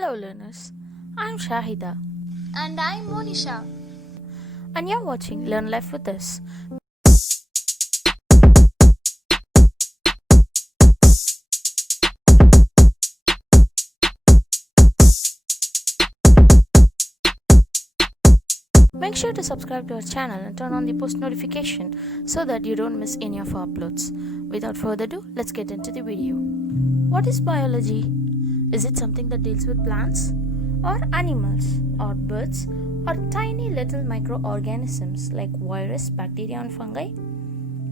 Hello learners, I'm Shahitha And I'm Monisha. and you're watching Learn Life with us. Make sure to subscribe to our channel and turn on the post notification so that you don't miss any of our uploads. Without further ado, let's get into the video. What is biology? Is it something that deals with plants or animals or birds or tiny little microorganisms like virus, bacteria and fungi?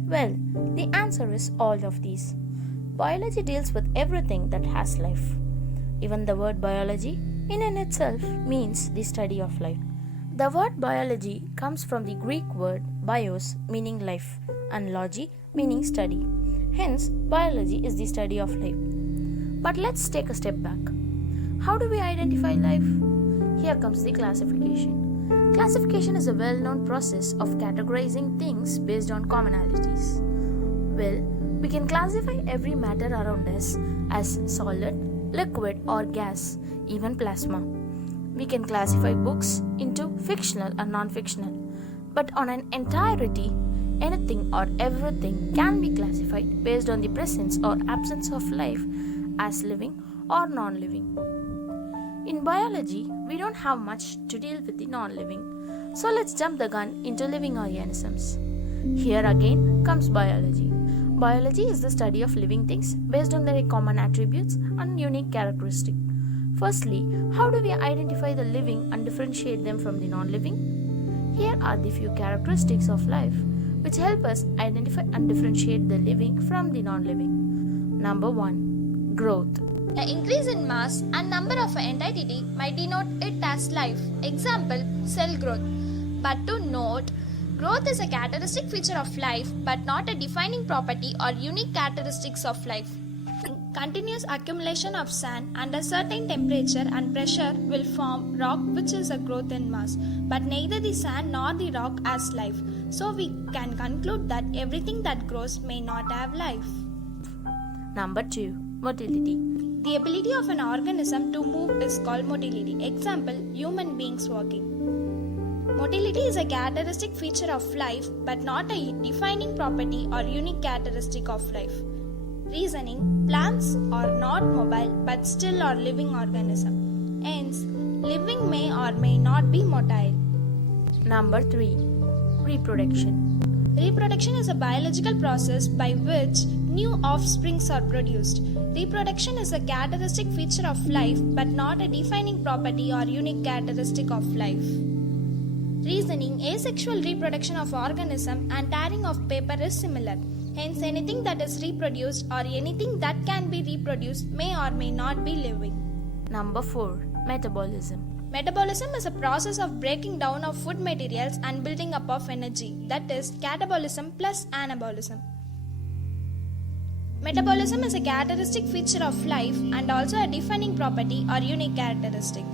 Well, the answer is all of these. Biology deals with everything that has life. Even the word biology in and itself means the study of life. The word biology comes from the Greek word bios meaning life and logy meaning study. Hence, biology is the study of life. But let's take a step back. How do we identify life? Here comes the classification. Classification is a well-known process of categorizing things based on commonalities. Well, we can classify every matter around us as solid, liquid or gas, even plasma. We can classify books into fictional and non-fictional. But on an entirety, anything or everything can be classified based on the presence or absence of life as living or non-living. In biology, we don't have much to deal with the non-living. So let's jump the gun into living organisms. Here again comes biology. Biology is the study of living things based on their common attributes and unique characteristics. Firstly, how do we identify the living and differentiate them from the non-living? Here are the few characteristics of life which help us identify and differentiate the living from the non-living. Number 1. Growth. An increase in mass and number of an entity might denote it as life. Example, cell growth. But to note, growth is a characteristic feature of life but not a defining property or unique characteristics of life. Continuous accumulation of sand under certain temperature and pressure will form rock, which is a growth in mass, but neither the sand nor the rock has life. So we can conclude that everything that grows may not have life. Number 2. Motility. The ability of an organism to move is called motility. Example, human beings walking. Motility is a characteristic feature of life but not a defining property or unique characteristic of life. Reasoning, plants are not mobile but still are living organism. Hence, living may or may not be motile. Number 3. Reproduction. Reproduction is a biological process by which new offsprings are produced. Reproduction is a characteristic feature of life but not a defining property or unique characteristic of life. Reasoning, asexual reproduction of organism and tearing of paper is similar. Hence, anything that is reproduced or anything that can be reproduced may or may not be living. Number 4. Metabolism. Metabolism is a process of breaking down of food materials and building up of energy, that is, catabolism plus anabolism. Metabolism is a characteristic feature of life and also a defining property or unique characteristic.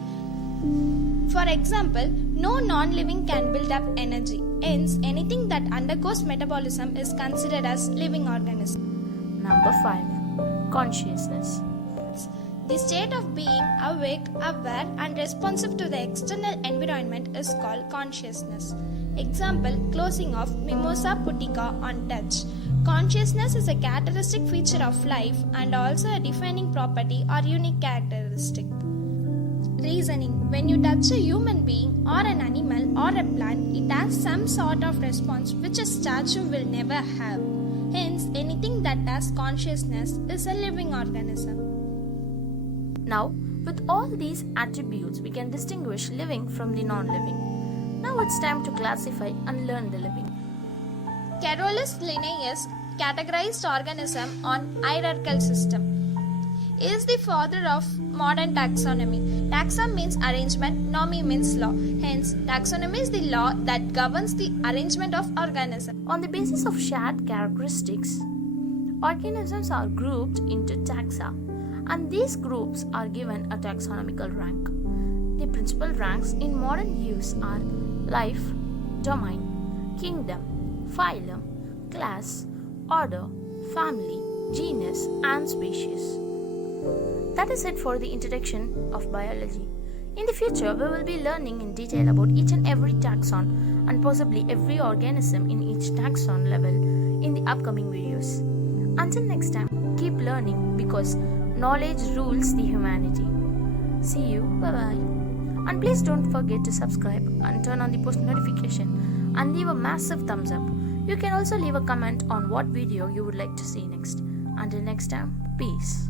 For example, no non-living can build up energy. Hence, anything that undergoes metabolism is considered as living organism. Number 5. Consciousness. The state of being awake, aware and responsive to the external environment is called consciousness. Example, closing of Mimosa pudica on touch. Consciousness is a characteristic feature of life and also a defining property or unique characteristic. Reasoning, when you touch a human being or an animal or a plant, it has some sort of response which a statue will never have. Hence, anything that has consciousness is a living organism. Now, with all these attributes, we can distinguish living from the non-living. Now it's time to classify and learn the living. Carolus Linnaeus categorized organism on hierarchical system. He is the father of modern taxonomy. Taxa means arrangement, nomi means law. Hence, taxonomy is the law that governs the arrangement of organisms. On the basis of shared characteristics, organisms are grouped into taxa, and these groups are given a taxonomical rank. The principal ranks in modern use are life, domain, kingdom, phylum, class, order, family, genus, and species. That is it for the introduction of biology. In the future, we will be learning in detail about each and every taxon and possibly every organism in each taxon level in the upcoming videos. Until next time, keep learning because knowledge rules the humanity. See you, bye bye. And please don't forget to subscribe and turn on the post notification and leave a massive thumbs up. You can also leave a comment on what video you would like to see next. Until next time, peace.